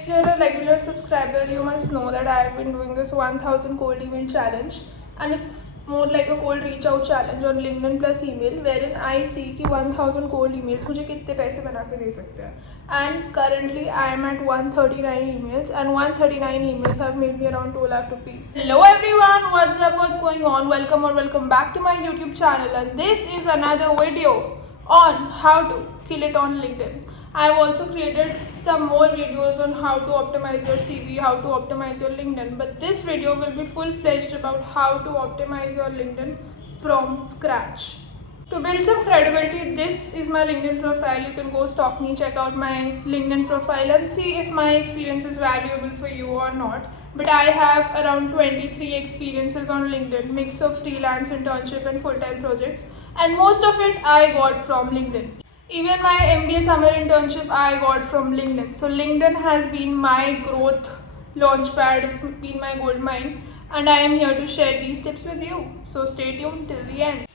If you're a regular subscriber, you must know that I have been doing this 1000 cold email challenge, and it's more like a cold reach out challenge on LinkedIn plus email, wherein I see कि 1000 cold emails मुझे कितने पैसे बना के दे सकते हैं. And currently I am at 139 emails, and 139 emails have made me around 2 lakh rupees. Hello everyone, what's up, what's going on? Welcome back to my YouTube channel, and this is another video on how to kill it on LinkedIn. I've also created some more videos on how to optimize your CV, how to optimize your LinkedIn, but this video will be full-fledged about how to optimize your LinkedIn from scratch. To build some credibility, this is my LinkedIn profile. You can go stalk me, check out my LinkedIn profile and see if my experience is valuable for you or not. But I have around 23 experiences on LinkedIn, mix of freelance, internship and full-time projects, and most of it I got from LinkedIn. Even my MBA summer internship I got from LinkedIn. So LinkedIn has been my growth launchpad, it's been my gold mine, and I am here to share these tips with you. So stay tuned till the end.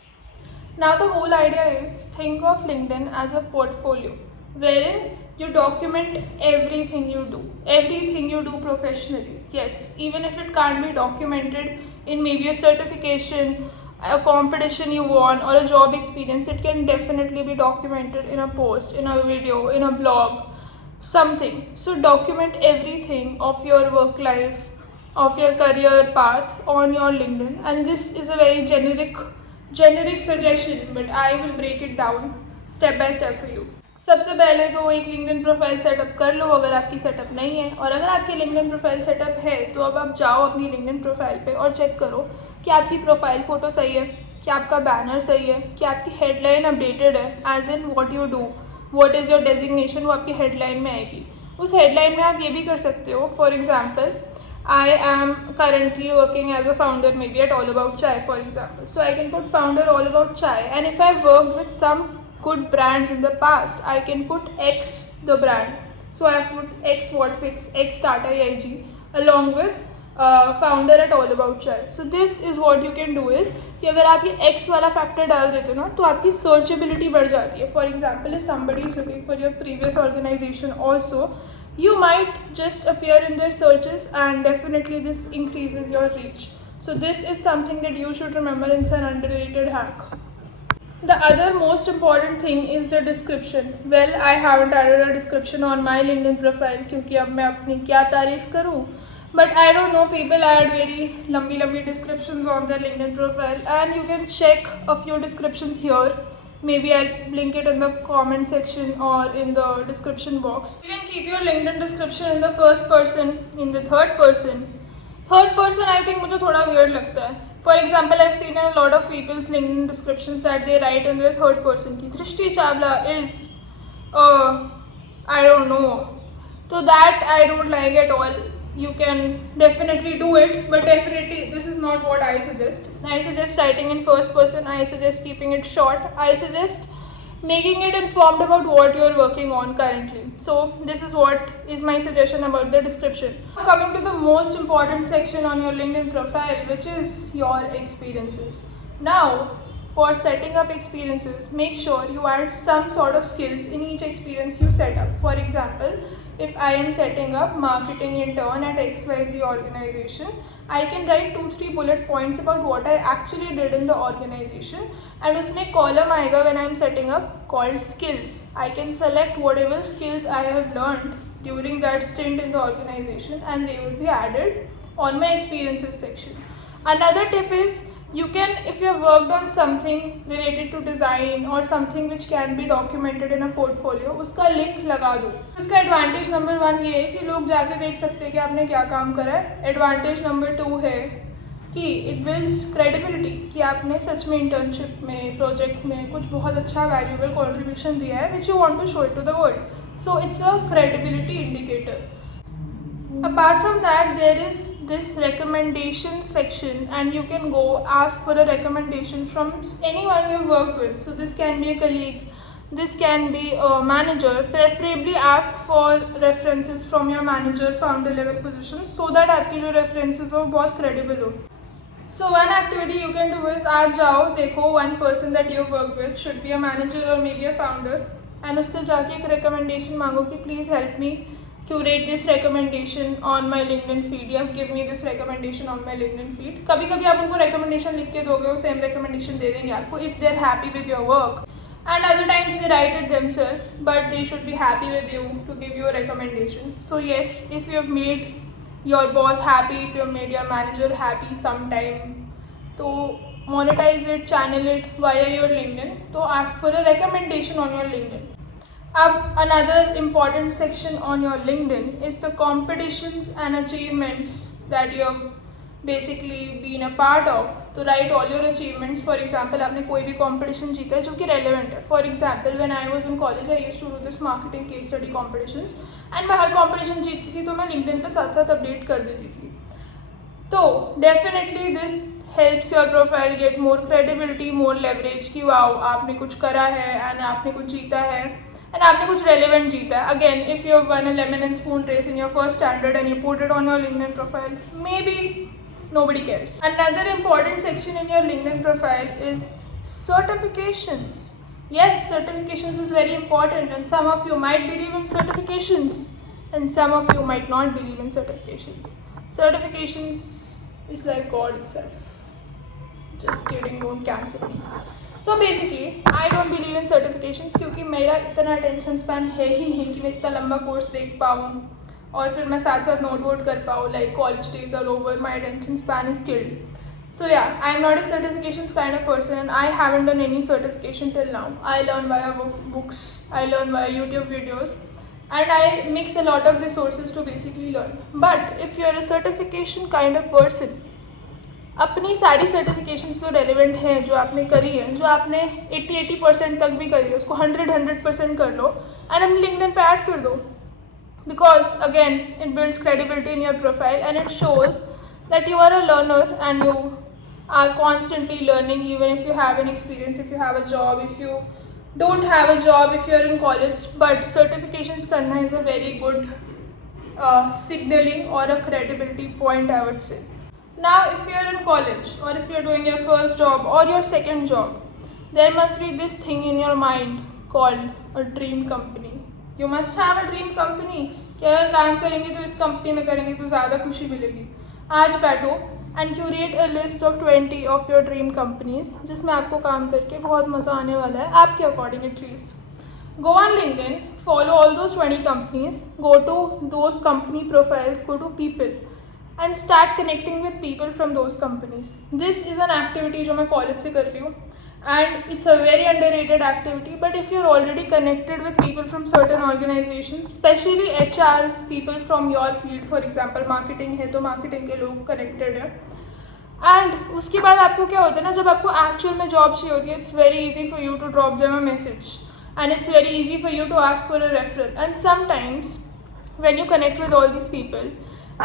Now the whole idea is, think of LinkedIn as a portfolio wherein you document everything you do professionally. Yes, even if it can't be documented in maybe a certification, a competition you won, or a job experience, it can definitely be documented in a post, in a video, in a blog, something. So document everything of your work life, of your career path on your LinkedIn, and this is a very generic suggestion, but I will break it down step by step for you. सबसे पहले तो एक LinkedIn profile setup कर लो अगर आपकी setup नहीं है, और अगर आपकी लिंक्डइन प्रोफाइल सेटअप है तो अब आप जाओ अपनी लिंक्डइन प्रोफाइल पे और चेक करो कि आपकी प्रोफाइल फ़ोटो सही है, कि आपका बैनर सही है, कि आपकी हेडलाइन अपडेटेड है, as in what you do, what is your designation, वो आपकी हेडलाइन में आएगी. उस हेडलाइन में आप ये भी कर सकते हो, for example I am currently working as a founder maybe at All About Chai, for example. So I can put founder All About Chai, and if I've worked with some good brands in the past, I can put X the brand. So I've put X Whatfix, X Tata AIG along with founder at All About Chai. So this is what you can do is कि अगर आप ये X वाला factor डाल देते हो ना तो आपकी सर्चेबिलिटी बढ़ जाती है. For example, if somebody is looking for your previous organization also, you might just appear in their searches, and definitely this increases your reach. So this is something that you should remember. It's an underrated hack. The other most important thing is the description. Well, I haven't added a description on my LinkedIn profile क्योंकि अब मैं अपनी क्या तारीफ करूँ, but I don't know, people add very लंबी descriptions on their LinkedIn profile, and you can check a few descriptions here. Maybe I'll link it in the comment section or in the description box. You can keep your LinkedIn description in the first person, in the third person. Third person I think मुझे थोड़ा weird लगता है. For example, I've seen in a lot of people's LinkedIn descriptions that they write in their third person कि Drishti Chawla is, I don't know. So that I don't like at all. You can definitely do it, but definitely this is not what I suggest. I suggest writing in first person. I suggest keeping it short. I suggest making it informed about what you are working on currently. So this is what is my suggestion about the description. Coming to the most important section on your LinkedIn profile, which is your experiences. Now, for setting up experiences, make sure you add some sort of skills in each experience you set up. For example, if I am setting up marketing intern at XYZ organization, I can write 2-3 bullet points about what I actually did in the organization, and उसमें column आएगा when I am setting up called skills. I can select whatever skills I have learned during that stint in the organization, and they will be added on my experiences section. Another tip is, you can, if you have worked on something related to design or something which can be documented in a portfolio, उसका link लगा दो. इसका advantage number 1 ये है कि लोग जाके देख सकते हैं कि आपने क्या काम करा है. एडवांटेज नंबर 2 है कि इट बिल्ड्स क्रेडिबिलिटी, कि आपने सच में इंटर्नशिप में, प्रोजेक्ट में कुछ बहुत अच्छा वैल्यूएबल कॉन्ट्रीब्यूशन दिया है, which you want to show it to the world. So it's a credibility indicator. Apart from that, there is this recommendation section, and you can go ask for a recommendation from anyone you've worked with. So this can be a colleague, this can be a manager. Preferably ask for references from your manager, founder level positions, so that आपकी जो references हो बहुत credible हो. So one activity you can do is आज जाओ देखो one person that you work with, should be a manager or maybe a founder, and उससे जाके एक recommendation मांगो कि please help me curate this recommendation on my LinkedIn feed या give me this recommendation on my LinkedIn feed. कभी कभी आप उनको recommendation लिख के दोगे वो same recommendation दे देंगे आपको if they're happy with your work. And other times they write it themselves, but they should be happy with you to give you a recommendation. So yes, if you have made your boss happy, if you have made your manager happy sometime, तो monetize it, channel it via your LinkedIn. तो ask for a recommendation on your LinkedIn. अब another important section on your LinkedIn is the competitions and achievements that you have basically been a part of. तो write all your achievements. For example, आपने कोई भी competition जीता है जो कि relevant है. For example, when I was in college, I used to do this marketing case study competitions. And मैं हर competition जीतती थी तो मैं LinkedIn पे साथ साथ update कर देती थी. तो definitely this helps your profile get more credibility, more leverage कि वाओ आपने कुछ करा है and आपने कुछ जीता है and आपने कुछ relevant जीता है. Again, if you have won a lemon and spoon race in your first standard and you put it on your LinkedIn profile, maybe nobody cares. Another important section in your LinkedIn profile is certifications. Yes, certifications is very important and some of you might believe in certifications and some of you might not believe in certifications. Certifications is like God itself. Just kidding, don't cancel me. So basically, I don't believe in certifications क्योंकि मेरा इतना attention span है ही नहीं कि मैं इतना लंबा course देख पाऊँ और फिर मैं साथ साथ नोट वोट कर पाऊँ. Like college days are over, my attention span is killed. So yeah, I am not a certifications kind of person and I haven't done any certification till now. I learn via books, I learn via YouTube videos and I mix a lot of resources to basically learn. But if you are a certification kind of person, अपनी सारी certifications जो relevant हैं जो आपने करी है, जो आपने 80% तक भी करी है, उसको 100% कर लो एंड अपने लिंक्डइन पे ऐड कर दो. Because again it builds credibility in your profile and it shows that you are a learner and you are constantly learning even if you have an experience, if you have a job, if you don't have a job, if you are in college. But certifications करना is a very good signalling और a credibility point I would से. Now, if you are in college or if you are doing your first job or your second job, there must be this thing in your mind called a dream company. You must have a dream company कि अगर काम करेंगे तो इस company में करेंगे तो ज़्यादा खुशी मिलेगी. आज बैठो and curate a list of 20 of your dream companies जिसमें आपको काम करके बहुत मज़ा आने वाला है आपके according at least. Go on LinkedIn, follow all those 20 companies, go to those company profiles, go to people and start connecting with people from those companies. This is an activity जो मैं college से कर रही हूँ and it's a very underrated activity. But if you're already connected with people from certain organizations, especially HRs, people from your field, for example marketing है तो marketing के लोग connected हैं. And उसके बाद आपको क्या होता है ना, जब आपको actual में job चाहिए होती है, it's very easy for you to drop them a message and it's very easy for you to ask for a referral. And sometimes when you connect with all these people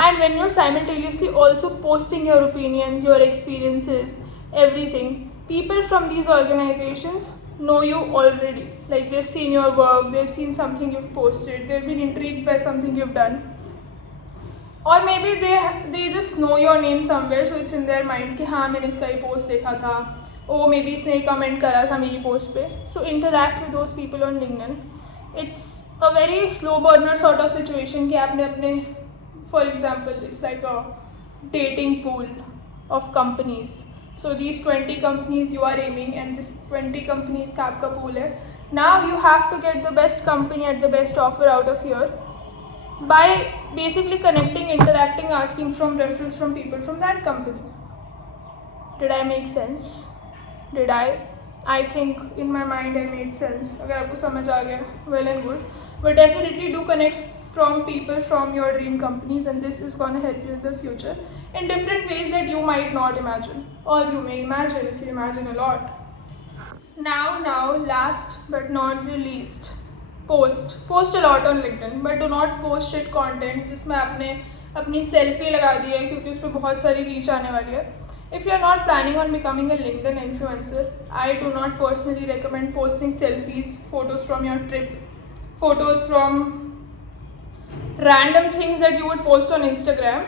and when you're simultaneously also posting your opinions, your experiences, everything, people from these organizations know you already. Like they've seen your work, they've seen something you've posted, they've been intrigued by something you've done, or maybe they just know your name somewhere, so it's in their mind कि हाँ मैंने इसका ये post देखा था, ओ may be इसने comment करा था मेरी post पे. So interact with those people on LinkedIn. It's a very slow burner sort of situation कि आपने अपने, for example, it's like a dating pool of companies. So these 20 companies you are aiming and this 20 companies का आपका pool है. Now you have to get the best company at the best offer out of here by basically connecting, interacting, asking from referrals from people from that company. Did I make sense? Did I? I think in my mind I made sense. अगर आपको समझ आ गया, well and good. But definitely do connect from people from your dream companies and this is going to help you in the future in different ways that you might not imagine, or you may imagine if you imagine a lot. Now last but not the least, post a lot on LinkedIn but do not post shit content जिसमें आपने अपनी selfie लगा दी है क्योंकि उस पर बहुत सारी रीच आने वाली है. If you are not planning on becoming a LinkedIn influencer, I do not personally recommend posting selfies, photos from your trip, photos from random things that you would post on Instagram.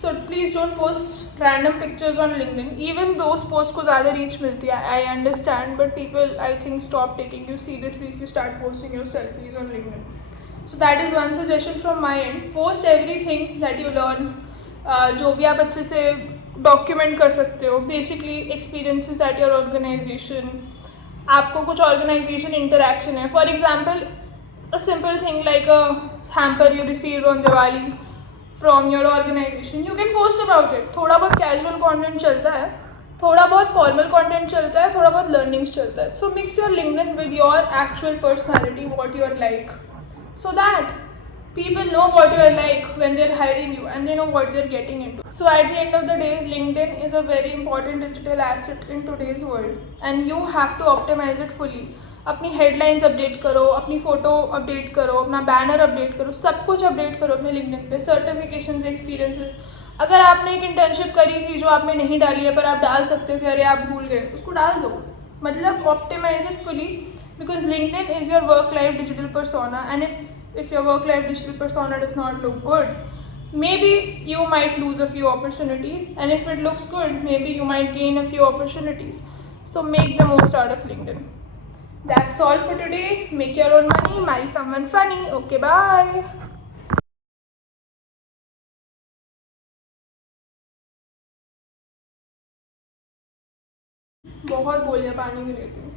So please don't post random pictures on LinkedIn. Even those posts को ज़्यादा reach मिलती है, I understand, but people I think stop taking you seriously if you start posting your selfies on LinkedIn. So that is one suggestion from my end. Post everything that you learn. जो भी आप अच्छे से document कर सकते हो. Basically experiences at your organisation. आपको कुछ ऑर्गेनाइजेशन इंटरेक्शन है. For example a simple thing like a hamper you received on Diwali from your organization, you can post about it. थोड़ा बहुत casual content चलता है, थोड़ा बहुत formal content चलता है, थोड़ा बहुत learnings चलता है. So mix your LinkedIn with your actual personality, what you are like, so that people know what you are like when they're hiring you and they know what they're getting into. So at the end of the day, LinkedIn is a very important digital asset in today's world and you have to optimize it fully. अपनी headlines update करो, अपनी photo update करो, अपना banner update करो, सब कुछ update करो अपने लिंक्डइन पे. Certifications, experiences. अगर आपने एक इंटर्नशिप करी थी जो आपने नहीं डाली है पर आप डाल सकते थे, अरे आप भूल गए, उसको डाल दो. मतलब optimise it fully because LinkedIn is your work life digital persona and if your work life digital persona does not look good, maybe you might lose a few opportunities, and if it looks good, maybe you might gain a few opportunities. So make the most out of LinkedIn. That's all for today. Make your own money, marry someone funny. Okay, bye. बहुत बोलिया, पानी भी लेती हूँ.